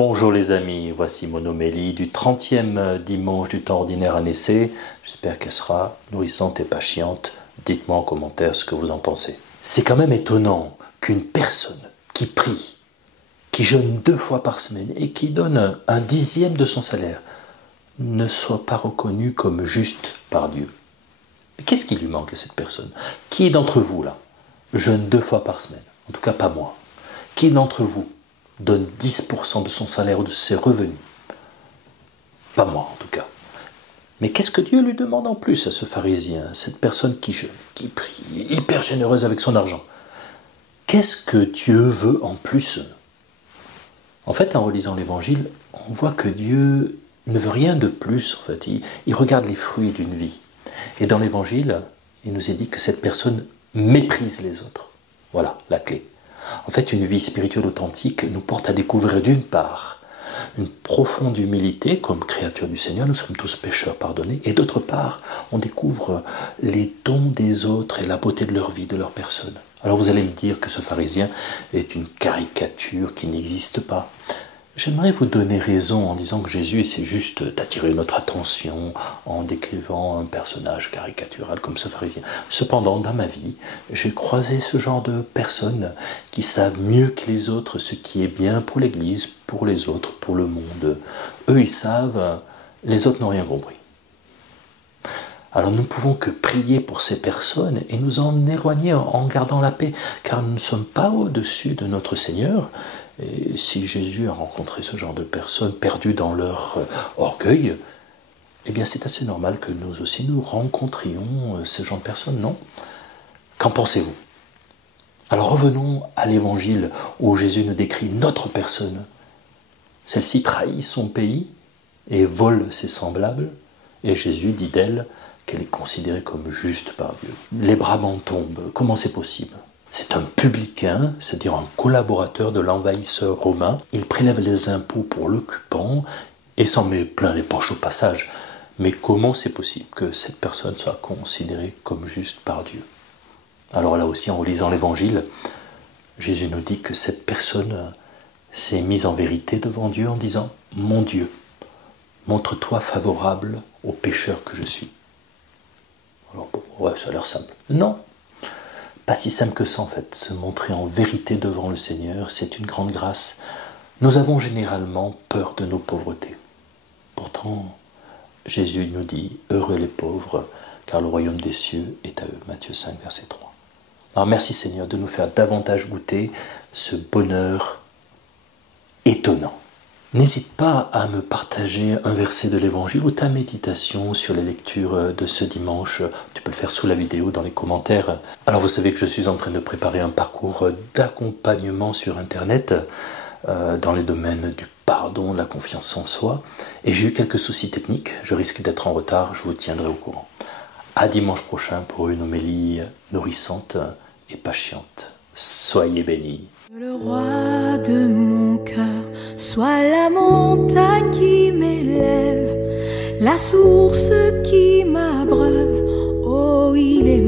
Bonjour les amis, voici mon homélie du 30e dimanche du temps ordinaire année C. J'espère qu'elle sera nourrissante et pas chiante. Dites-moi en commentaire ce que vous en pensez. C'est quand même étonnant qu'une personne qui prie, qui jeûne 2 fois par semaine et qui donne un dixième de son salaire ne soit pas reconnue comme juste par Dieu. Mais qu'est-ce qui lui manque à cette personne? Qui d'entre vous là jeûne 2 fois par semaine? En tout cas pas moi. Qui d'entre vous donne 10% de son salaire ou de ses revenus? Pas moi en tout cas. Mais qu'est-ce que Dieu lui demande en plus à ce pharisien, à cette personne qui jeûne, qui prie, hyper généreuse avec son argent? Qu'est-ce que Dieu veut en plus? En fait, en relisant l'évangile, on voit que Dieu ne veut rien de plus. En fait. Il regarde les fruits d'une vie. Et dans l'évangile, il nous est dit que cette personne méprise les autres. Voilà la clé. En fait, une vie spirituelle authentique nous porte à découvrir d'une part une profonde humilité comme créature du Seigneur, nous sommes tous pécheurs pardonnés, et d'autre part, on découvre les dons des autres et la beauté de leur vie, de leur personne. Alors vous allez me dire que ce pharisien est une caricature qui n'existe pas. J'aimerais vous donner raison en disant que Jésus essaie juste d'attirer notre attention en décrivant un personnage caricatural comme ce pharisien. Cependant, dans ma vie, j'ai croisé ce genre de personnes qui savent mieux que les autres ce qui est bien pour l'Église, pour les autres, pour le monde. Eux, ils savent, les autres n'ont rien compris. Alors nous ne pouvons que prier pour ces personnes et nous en éloigner en gardant la paix, car nous ne sommes pas au-dessus de notre Seigneur. Et si Jésus a rencontré ce genre de personnes perdues dans leur orgueil, eh bien c'est assez normal que nous aussi nous rencontrions ce genre de personnes, non? Qu'en pensez-vous? Alors revenons à l'évangile où Jésus nous décrit notre personne. Celle-ci trahit son pays et vole ses semblables, et Jésus dit d'elle qu'elle est considérée comme juste par Dieu. Les bras m'en tombent, comment c'est possible? C'est un publicain, c'est-à-dire un collaborateur de l'envahisseur romain. Il prélève les impôts pour l'occupant et s'en met plein les poches au passage. Mais comment c'est possible que cette personne soit considérée comme juste par Dieu? Alors là aussi, en relisant l'évangile, Jésus nous dit que cette personne s'est mise en vérité devant Dieu en disant « Mon Dieu, montre-toi favorable au pécheur que je suis. » Alors, ouais, ça a l'air simple. Non, pas si simple que ça en fait. Se montrer en vérité devant le Seigneur, c'est une grande grâce. Nous avons généralement peur de nos pauvretés. Pourtant, Jésus nous dit « Heureux les pauvres, car le royaume des cieux est à eux. » Matthieu 5, verset 3. Alors merci Seigneur de nous faire davantage goûter ce bonheur étonnant. N'hésite pas à me partager un verset de l'Évangile ou ta méditation sur les lectures de ce dimanche. Tu peux le faire sous la vidéo, dans les commentaires. Alors vous savez que je suis en train de préparer un parcours d'accompagnement sur Internet dans les domaines du pardon, de la confiance en soi. Et j'ai eu quelques soucis techniques, je risque d'être en retard, je vous tiendrai au courant. À dimanche prochain pour une homélie nourrissante et pas chiante. Soyez bénis. Le roi de mon cœur soit la montagne qui m'élève, la source qui m'abreuve. Oh, il est